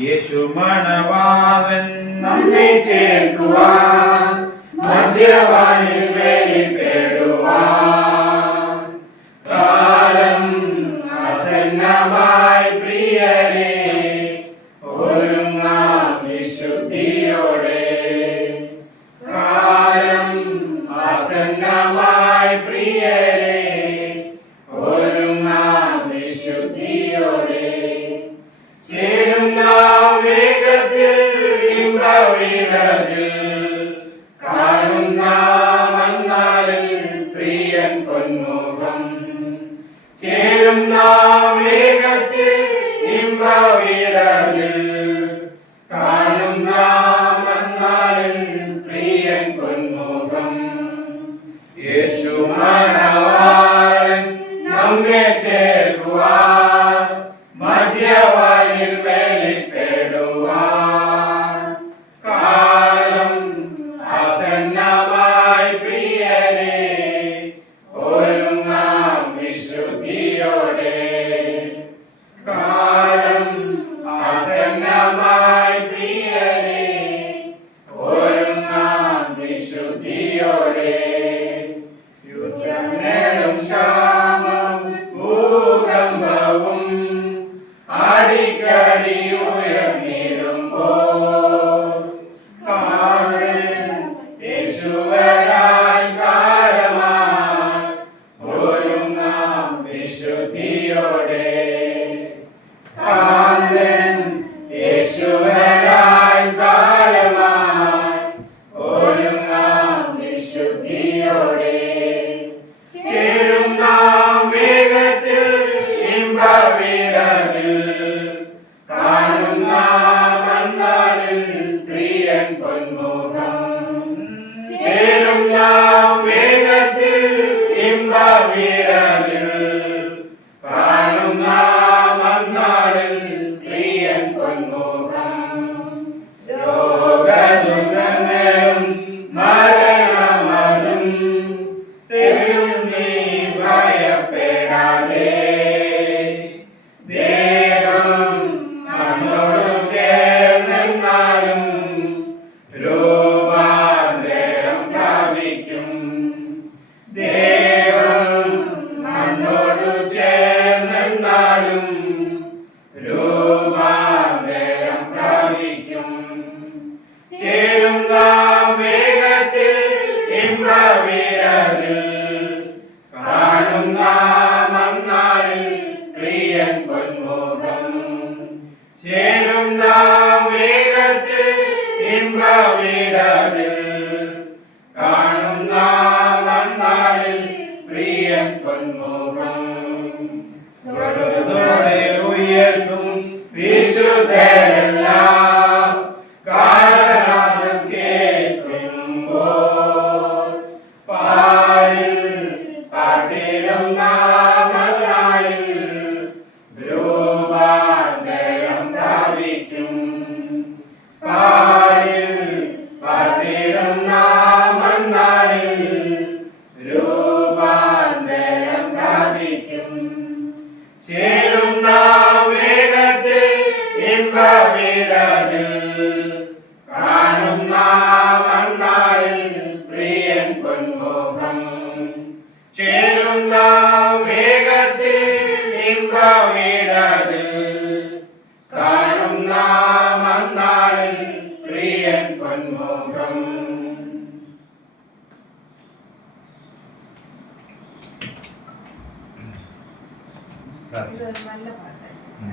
യേശു മണവാളൻ നമ്മെ ചേർക്കുവാൻ മധ്യവാനിൽ വെളിപ്പെടുവാൻ കാലം ആസന്നമായി പ്രിയരേ, ഒരുങ്ങാം വിശുദ്ധിയോടെ. കാലം ആസന്നമായി പ്രിയരേ, ഒരുങ്ങാം വിശുദ്ധിയോടെ. ചേരുന്ന വേഗത്തിൽ ഇമ്പവിടതിൽ കാണുന്ന മന്നാളിൽ പ്രിയൻ പൊന്മുഖം. ചേരുന്ന വേഗത്തിൽ ഇമ്പവിടതിൽ കാണുന്ന മന്നാളിൽ പ്രിയൻ പൊന്മുഖം. യേശു മണവാളൻ നമ്മെ ചേർക്കുവാൻ മധ്യവാനിൽ വെളിപ്പെടുവാൻ കാലം ആസന്നമായി പ്രിയരേ, ഒരുങ്ങാം വിശുദ്ധിയോടെ. കാലം ആസന്നമായി പ്രിയരേ, ഒരുങ്ങാം വിശുദ്ധിയോടെ. യുദ്ധങ്ങളും ക്ഷാമം ഭൂകമ്പവും അടിക്കടി ഉയർന്നിടുമ്പോൾ യേശുവരാൻ കാലമായി ഒരുങ്ങാം വിശുദ്ധിയോടെ. യേശുവരാൻ കാലമായി ഒരുങ്ങാം വിശുദ്ധിയോടെ. ചേരുന്ന വേഗത്തിൽ ഇമ്പവിടതിൽ കാണുന്ന മന്നാളിൽ പ്രിയൻ പൊന്മുഖം. ചേരുന്ന വേഗത്തിൽ ഇമ്പവിടതിൽ കാണുന്ന മന്നാളിൽ പ്രിയൻ പൊന്മുഖം. രോഗദുഃഖങ്ങളും മരണമതും തെല്ലും നീ ഭയപ്പെടാതെ. ദേഹം നമ്മോട് ചേർന്നെന്നാലും രൂപാന്തരം പ്രാപിക്കും. ദേഹം നമ്മോട് ചേർന്നെന്നാലും രൂപാന്തരം പ്രാപിക്കും. ചേരുന്ന വേഗത്തിൽ ഇമ്പവിടതിൽ കാണുന്ന മന്നാളിൽ പ്രിയൻ പൊന്മുഖം. ചേരുന്ന വേഗത്തിൽ ഇമ്പവിടതിൽ കാണുന്ന മന്നാളിൽ പ്രിയൻ പൊന്മുഖം. സ്വർഗ്ഗത്തോടെ ഉയർത്തും വിശുദ്ധരെല്ലാം കാരണനാദം കേൾക്കുമ്പോൾ പാരിൽ പാർത്തിടുന്ന മന്നാളിൽ രൂപാന്തരം പ്രാപിക്കും. പാരിൽ പാർത്തിടുന്ന മന്നാളിൽ രൂപാന്തരം പ്രാപിക്കും. ചേരുന്ന വേഗത്തിൽ ഇമ്പവിടതിൽ കാണുന്ന മന്നാളിൽ പ്രിയൻ പൊന്മുഖം. ചേരുന്ന വേഗത്തിൽ ഇമ്പവിടതിൽ കാണുന്ന മന്നാളിൽ പ്രിയൻ പൊന്മുഖം. നല്ല പാട്ടാണ്.